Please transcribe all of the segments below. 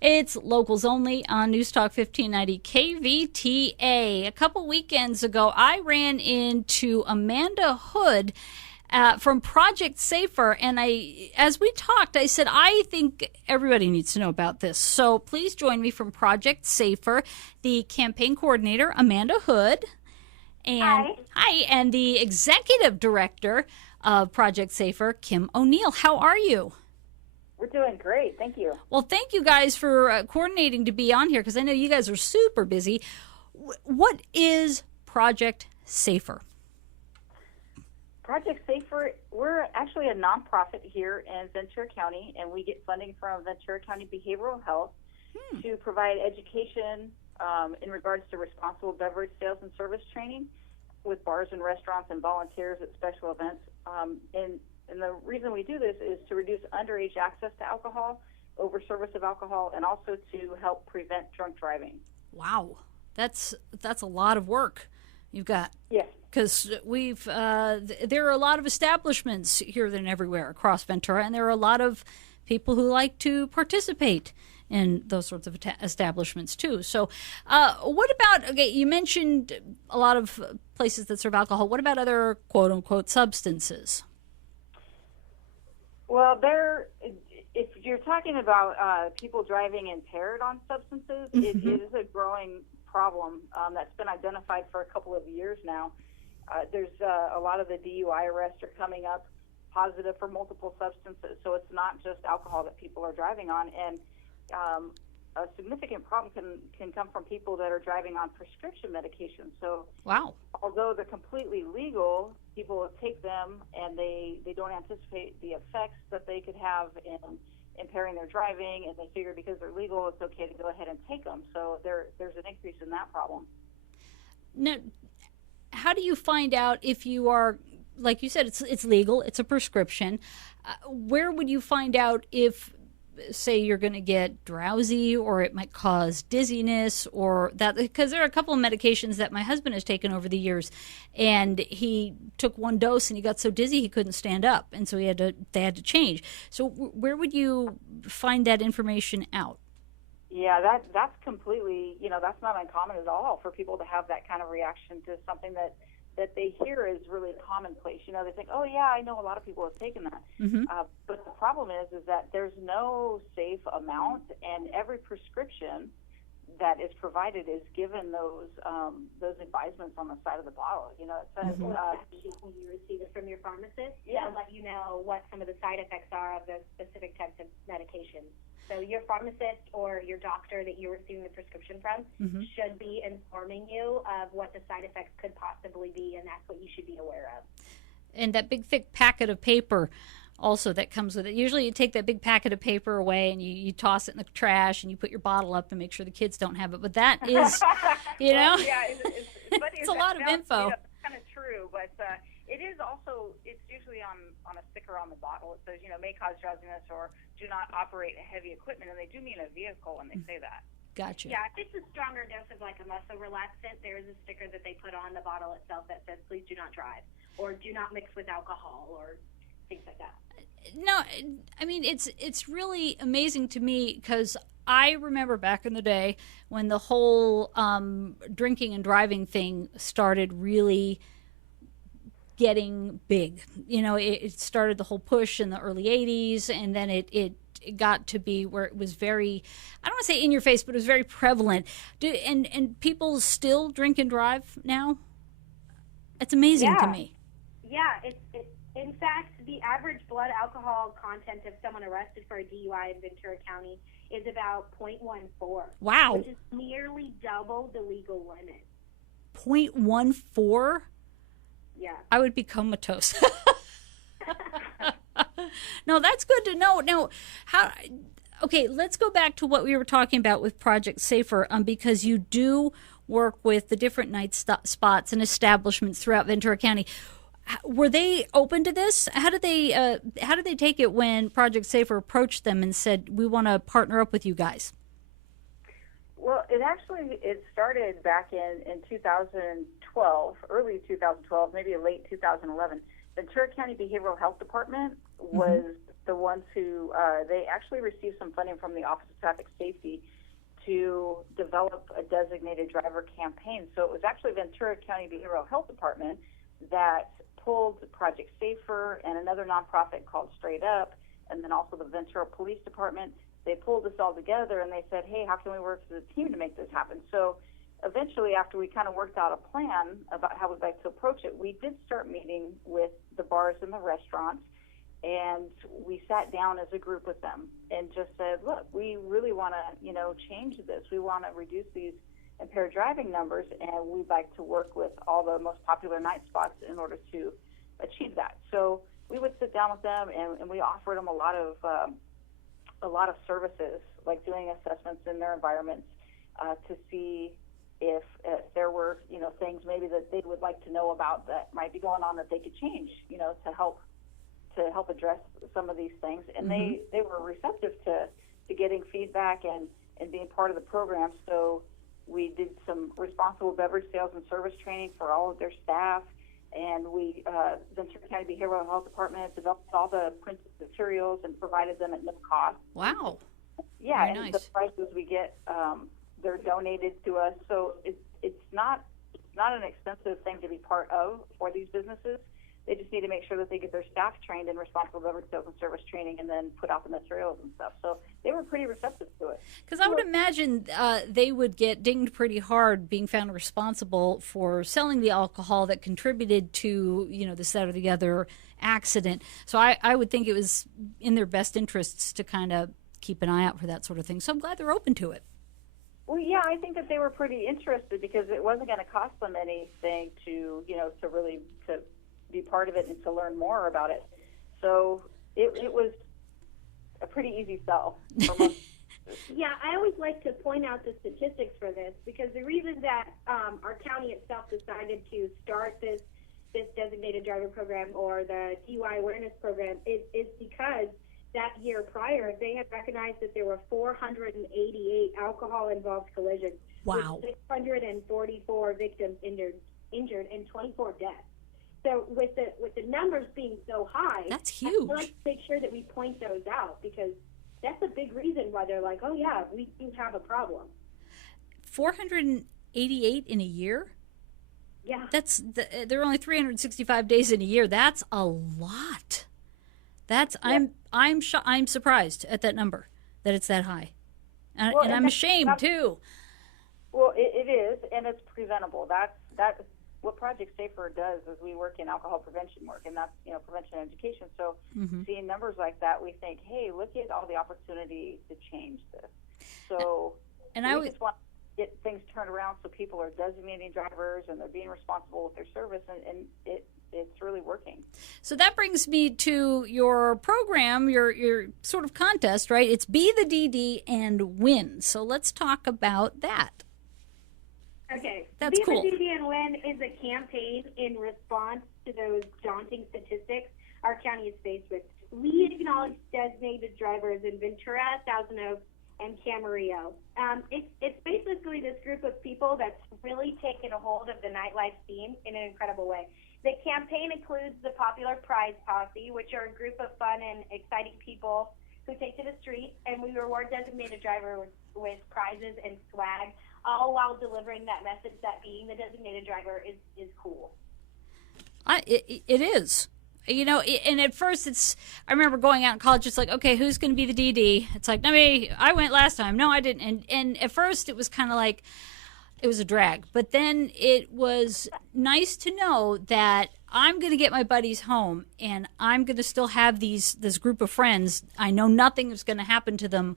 It's locals only on News Talk 1590 KVTA. A couple weekends ago, I ran into Amanda Hood from Project Safer, and as we talked, I said, I think everybody needs to know about this. So please join me from Project Safer, the campaign coordinator, Amanda Hood, and hi, and the executive director of Project Safer, Kim O'Neill. How are you? We're doing great. Thank you. Well, thank you guys for coordinating to be on here because I know you guys are super busy. What is Project Safer? Project Safer, we're actually a nonprofit here in Ventura County, and we get funding from Ventura County Behavioral Health to provide education in regards to responsible beverage sales and service training with bars and restaurants and volunteers at special events. And the reason we do this is to reduce underage access to alcohol, over-service of alcohol, and also to help prevent drunk driving. Wow, that's a lot of work you've got. Yes. Because there are a lot of establishments here and everywhere across Ventura, and there are a lot of people who like to participate in those sorts of establishments too. So what about, okay, you mentioned a lot of places that serve alcohol. What about other quote-unquote substances? Well, if you're talking about people driving impaired on substances, it is a growing problem that's been identified for a couple of years now. There's a lot of the DUI arrests are coming up positive for multiple substances, so it's not just alcohol that people are driving on. And a significant problem can come from people that are driving on prescription medications. So, wow. Although they're completely legal, people take them and they don't anticipate the effects that they could have in impairing their driving, and they figure because they're legal, it's okay to go ahead and take them. So there's an increase in that problem. Now, how do you find out if you are, like you said, it's legal, it's a prescription. Where would you find out if, say, you're going to get drowsy or it might cause dizziness or that? Because there are a couple of medications that my husband has taken over the years, and he took one dose and he got so dizzy he couldn't stand up, and so they had to change. So where would you find that information out? Yeah, that's completely, that's not uncommon at all for people to have that kind of reaction to something that they hear is really commonplace. They think, oh, yeah, I know a lot of people have taken that. But the problem is that there's no safe amount, and every prescription that is provided is given those advisements on the side of the bottle. It says when you receive it from your pharmacist, they'll let you know what some of the side effects are of those specific types of medications. So your pharmacist or your doctor that you're receiving the prescription from should be informing you of what the side effects could possibly be, and that's what you should be aware of. And that big thick packet of paper also that comes with it. Usually you take that big packet of paper away and you toss it in the trash and you put your bottle up and make sure the kids don't have it. But that is, well, yeah, it's a lot of info. It's kind of true, but it is also, it's usually on a sticker on the bottle. It says, may cause drowsiness or do not operate heavy equipment, and they do mean a vehicle when they say that. Gotcha. Yeah, if it's a stronger dose of like a muscle relaxant, there is a sticker that they put on the bottle itself that says, please do not drive, or do not mix with alcohol, or things like that. No, I mean, it's really amazing to me because I remember back in the day when the whole drinking and driving thing started really getting big. It started the whole push in the early 80s, and then it got to be where it was very, I don't want to say in your face, but it was very prevalent. And people still drink and drive now? It's amazing to me. Yeah, in fact, the average blood alcohol content of someone arrested for a DUI in Ventura County is about 0.14. Wow. Which is nearly double the legal limit. 0.14? Yeah. I would be comatose. No, that's good to know. Now, okay, let's go back to what we were talking about with Project Safer, because you do work with the different night spots and establishments throughout Ventura County. Were they open to this? How did they take it when Project Safer approached them and said, we want to partner up with you guys? Well, it started back in 2012, early 2012, maybe late 2011. Ventura County Behavioral Health Department was the ones who, they actually received some funding from the Office of Traffic Safety to develop a designated driver campaign. So it was actually Ventura County Behavioral Health Department that pulled Project Safer and another nonprofit called Straight Up, and then also the Ventura Police Department. They pulled this all together and they said, hey, how can we work as a team to make this happen? So eventually, after we kind of worked out a plan about how we'd like to approach it, we did start meeting with the bars and the restaurants, and we sat down as a group with them and just said, look, we really want to, change this. We want to reduce these impaired driving numbers, and we'd like to work with all the most popular night spots in order to achieve that. So we would sit down with them, and we offered them a lot of services, like doing assessments in their environments to see if there were, things maybe that they would like to know about that might be going on that they could change, to help address some of these things. And they were receptive to getting feedback and being part of the program. So we did some responsible beverage sales and service training for all of their staff. And we, Ventura County Behavioral Health Department, developed all the printed materials and provided them at no cost. Wow. Yeah, Very and nice. the prices we get, they're donated to us. So it's not an expensive thing to be part of for these businesses. They just need to make sure that they get their staff trained in responsible beverage sales and service training, and then put out the materials and stuff. So they were pretty receptive to it. Because I would imagine they would get dinged pretty hard being found responsible for selling the alcohol that contributed to, this, that, or the other accident. So I would think it was in their best interests to kind of keep an eye out for that sort of thing. So I'm glad they're open to it. Well, yeah, I think that they were pretty interested because it wasn't going to cost them anything to really be part of it and to learn more about it. So it was a pretty easy sell for most. Yeah, I always like to point out the statistics for this, because the reason that our county itself decided to start this designated driver program, or the DUI awareness program, is because that year prior they had recognized that there were 488 alcohol-involved collisions. Wow. With 644 victims injured and 24 deaths. So with the numbers being so high, That's huge. I like to make sure that we point those out, because that's a big reason why they're like, oh yeah, we do have a problem. 488 in a year? Yeah. There are only 365 days in a year. That's a lot. I'm surprised at that number, that it's that high, and I'm ashamed too. Well, it is, and it's preventable. That's what Project Safer does. Is we work in alcohol prevention work, and that's prevention and education. So seeing numbers like that, we think, hey, look at all the opportunity to change this. So we just want to get things turned around so people are designating drivers and they're being responsible with their service, and it's really working. So that brings me to your program, your sort of contest, right? It's Be the DD and Win. So let's talk about that. Okay. That's cool. Be the DD and Win is a campaign in response to those daunting statistics our county is faced with. We acknowledge designated drivers in Ventura, Thousand Oaks, and Camarillo. It's basically this group of people that's really taken a hold of the nightlife scene in an incredible way. The campaign includes the popular Prize Posse, which are a group of fun and exciting people who take to the street, and we reward designated drivers with prizes and swag, all while delivering that message that being the designated driver is cool. It is. And at first I remember going out in college, it's like, okay, who's going to be the DD? It's like, no, I went last time. No, I didn't. And at first it was kind of like, it was a drag. But then it was nice to know that I'm going to get my buddies home, and I'm going to still have this group of friends. I know nothing is going to happen to them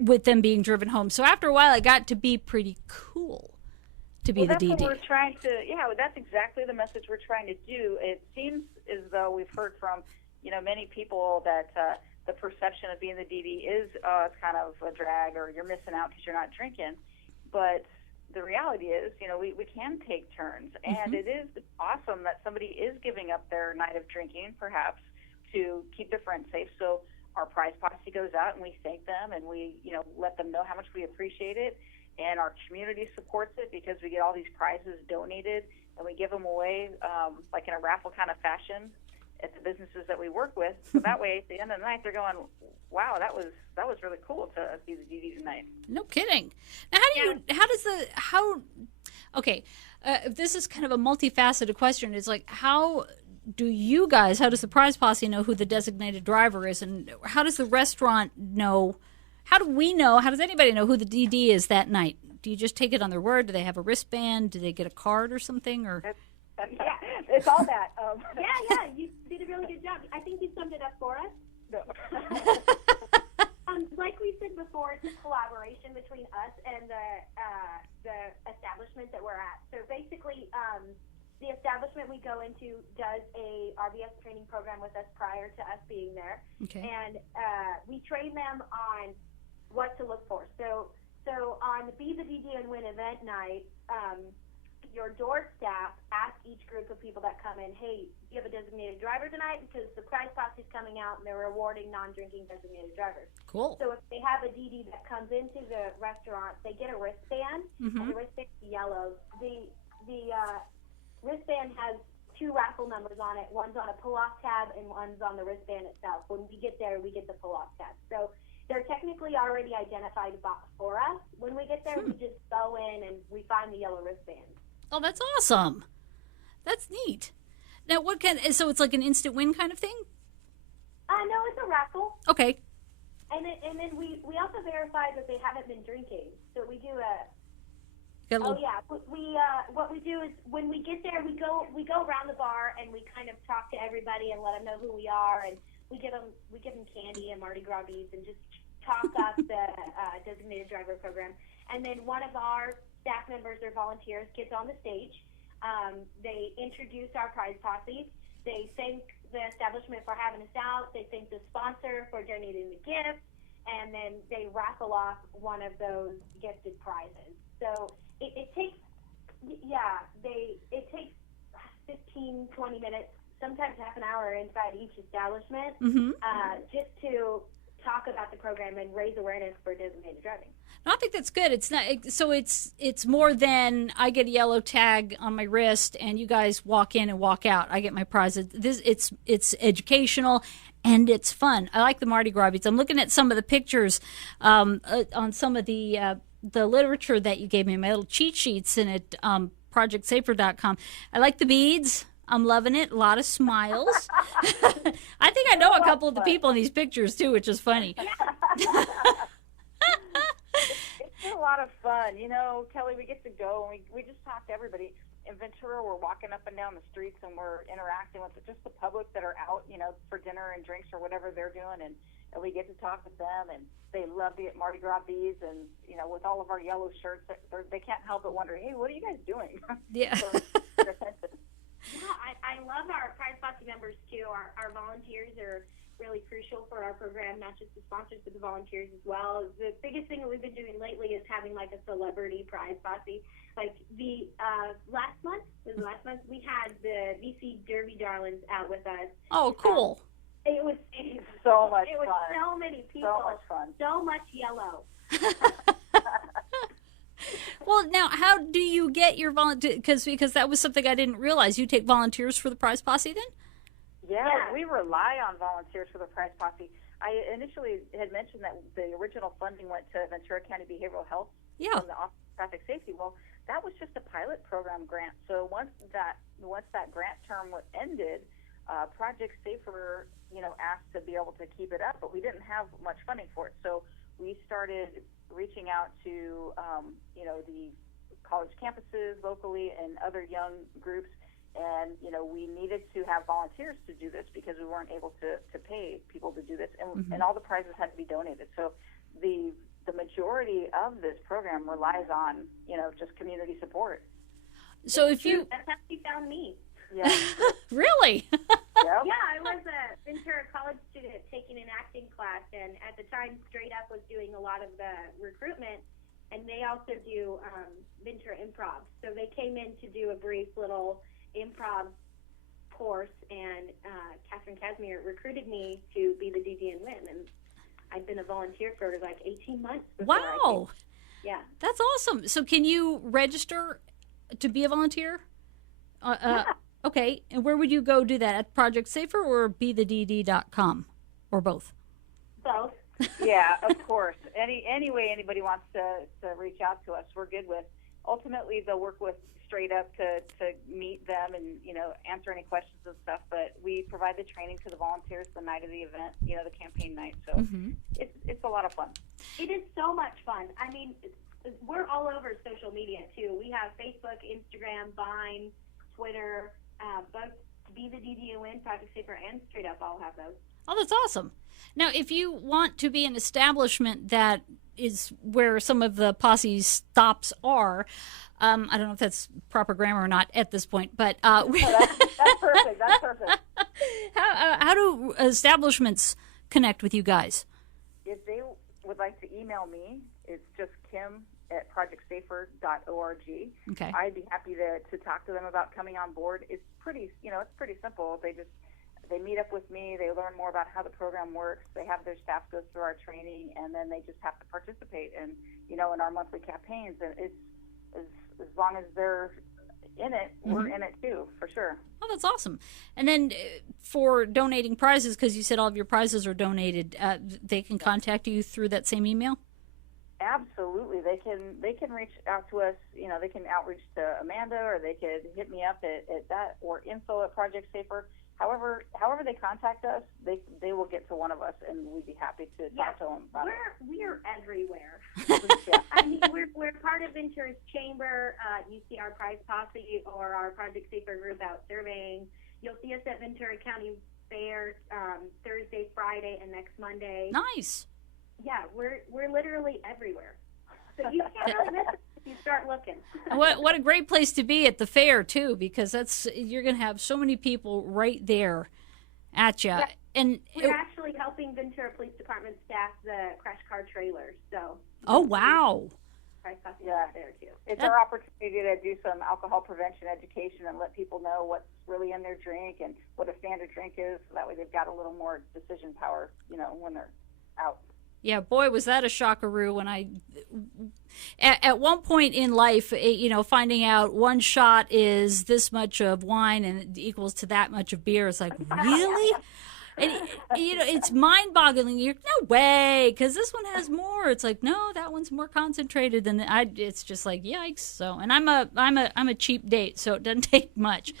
with them being driven home. So after a while, it got to be pretty cool to be the DD. That's what we're trying to, that's exactly the message we're trying to do. It seems as though we've heard from, many people that the perception of being the DD is it's kind of a drag, or you're missing out because you're not drinking. But the reality is, we can take turns, and it is awesome that somebody is giving up their night of drinking, perhaps, to keep their friends safe. So our Prize Posse goes out, and we thank them, and we, let them know how much we appreciate it, and our community supports it because we get all these prizes donated, and we give them away like in a raffle kind of fashion. at the businesses that we work with. So that way, at the end of the night, they're going, "Wow, that was really cool to be the DD tonight." No kidding. Now, this is kind of a multifaceted question. It's like, how does the Prize Posse know who the designated driver is, and how does the restaurant know? How does anybody know who the DD is that night? Do you just take it on their word? Do they have a wristband? Do they get a card or something? Or yeah, it's all that. Yeah, you did a really good job. I think you summed it up for us. No. Like we said before, it's a collaboration between us and the establishment that we're at. So basically, the establishment we go into does a RBS training program with us prior to us being there. Okay. And we train them on what to look for. So on the Be the DD and Win event night, your door staff ask each group of people that come in, "Hey, do you have a designated driver tonight? Because the Prize Posse is coming out and they're rewarding non-drinking designated drivers." Cool. So if they have a DD that comes into the restaurant, they get a wristband, and the wristband's yellow. The wristband has 2 raffle numbers on it. One's on a pull-off tab and one's on the wristband itself. When we get there, we get the pull-off tab. So they're technically already identified for us. When we get there, we just go in and we find the yellow wristband. Oh, that's awesome. That's neat. Now, so it's like an instant win kind of thing? No, it's a raffle. Okay. And then we also verify that they haven't been drinking. So we do what we do is when we get there, we go around the bar and we kind of talk to everybody and let them know who we are, and we give them candy and Mardi Gras beads and just talk up the designated driver program. And then one of our staff members or volunteers gets on the stage. They introduce our Prize Posse. They thank the establishment for having us out. They thank the sponsor for donating the gift, and then they raffle off one of those gifted prizes. So it takes 15, 20 minutes, sometimes half an hour inside each establishment, just to talk about the program and raise awareness for designated driving. No, I think that's good. It's not so. It's more than I get a yellow tag on my wrist and you guys walk in and walk out. I get my prize. It's educational and it's fun. I like the Mardi Gras beads. I'm looking at some of the pictures on some of the literature that you gave me, my little cheat sheets in it, projectsafer.com. I like the beads. I'm loving it. A lot of smiles. I think I know a couple of the people in these pictures too, which is funny. It's been a lot of fun. You know, Kelly, we get to go and we just talk to everybody. In Ventura, we're walking up and down the streets and we're interacting with just the public that are out, you know, for dinner and drinks or whatever they're doing, and we get to talk with them, and they love the Mardi Gras beads, and, you know, with all of our yellow shirts, they can't help but wonder, hey, what are you guys doing? Yeah. Yeah, I love our Prize Posse members, too. Our volunteers are really crucial for our program, not just the sponsors, but the volunteers as well. The biggest thing that we've been doing lately is having, like, a celebrity Prize Posse. Like, last month, we had the VC Derby Darlings out with us. Oh, cool. It was so much fun. It was so many people. So much fun. So much yellow. Well, now, how do you get your volunteer? Because that was something I didn't realize. You take volunteers for the Prize Posse then? Yeah, we rely on volunteers for the Prize Posse. I initially had mentioned that the original funding went to Ventura County Behavioral Health from the Office of Traffic Safety. Well, that was just a pilot program grant. So once that grant term ended, Project Safer, asked to be able to keep it up, but we didn't have much funding for it. So we started reaching out to, the college campuses locally and other young groups. And, we needed to have volunteers to do this because we weren't able to pay people to do this. And all the prizes had to be donated. So the majority of this program relies on, just community support. So that's how you found me. Yeah. Really? Yep. Yeah, I was a Ventura college student taking an acting class, and at the time, Straight Up was doing a lot of the recruitment, and they also do Ventura Improv. So they came in to do a brief little improv course, and Catherine Casimir recruited me to be the DD and win, and I've been a volunteer for like 18 months. Wow. Yeah. That's awesome. So can you register to be a volunteer? Yeah. Okay, and where would you go do that? At Project Safer or BeTheDD.com? Or both? Both. Yeah, of course. Any way anybody wants to reach out to us, we're good with. Ultimately, they'll work with straight up to meet them and, answer any questions and stuff. But we provide the training to the volunteers the night of the event, the campaign night. So it's a lot of fun. It is so much fun. I mean, we're all over social media, too. We have Facebook, Instagram, Vine, Twitter, both Be the DDON, Project Safer, and Straight Up all have those. Oh, that's awesome. Now, if you want to be an establishment that is where some of the posse stops are, I don't know if that's proper grammar or not at this point, but that's perfect. That's perfect. How do establishments connect with you guys? If they would like to email me, it's just kim@projectsafer.org. Okay. I'd be happy to talk to them about coming on board. It's pretty simple. They meet up with me, they learn more about how the program works, they have their staff go through our training, and then they just have to participate in our monthly campaigns. And it's as long as they're in it, we're in it too, for sure. Oh, that's awesome. And then for donating prizes, because you said all of your prizes are donated, they can contact you through that same email? Absolutely. They can reach out to us, they can outreach to Amanda, or they could hit me up at that, or info@Project Safer. However they contact us, they will get to one of us, and we'd be happy to talk to them about it. We're everywhere. I mean, we're part of Ventura's chamber. You see our prize posse or our Project Safer group out surveying. You'll see us at Ventura County Fair Thursday, Friday, and next Monday. Nice. Yeah, we're literally everywhere. So you can't really miss it if you start looking. What a great place to be at the fair too, because you're going to have so many people right there at you. Yeah. And we're actually helping Ventura Police Department staff the crash car trailers. So. Oh wow. Yeah, there too. It's our opportunity to do some alcohol prevention education and let people know what's really in their drink and what a standard drink is. So that way they've got a little more decision power, when they're out. Yeah, boy, was that a shockaroo when at one point in life, finding out one shot is this much of wine and it equals to that much of beer. It's like, really? And, it's mind-boggling. You're, no way, because this one has more. It's like, no, that one's more concentrated than it's just like, yikes. So, and I'm a cheap date, so it doesn't take much.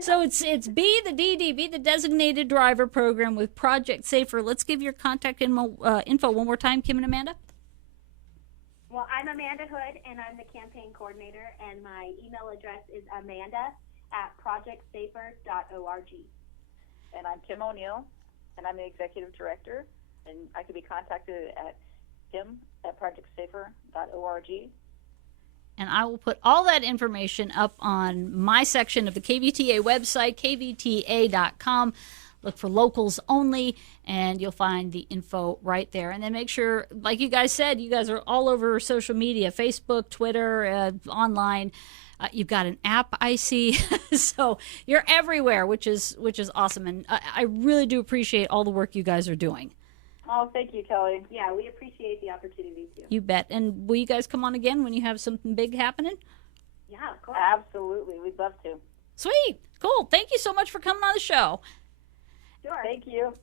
So it's Be the DD, Be the Designated Driver program with Project Safer. Let's give your contact info one more time, Kim and Amanda. Well, I'm Amanda Hood, and I'm the campaign coordinator, and my email address is amanda@projectsafer.org. And I'm Kim O'Neill, and I'm the executive director, and I can be contacted at kim@projectsafer.org. And I will put all that information up on my section of the KVTA website, kvta.com. Look for locals only, and you'll find the info right there. And then make sure, like you guys said, you guys are all over social media, Facebook, Twitter, online. You've got an app, I see. So you're everywhere, which is awesome. And I really do appreciate all the work you guys are doing. Oh, thank you, Kelly. Yeah, we appreciate the opportunity too. You bet. And will you guys come on again when you have something big happening? Yeah, of course. Absolutely. We'd love to. Sweet. Cool. Thank you so much for coming on the show. Sure. Thank you.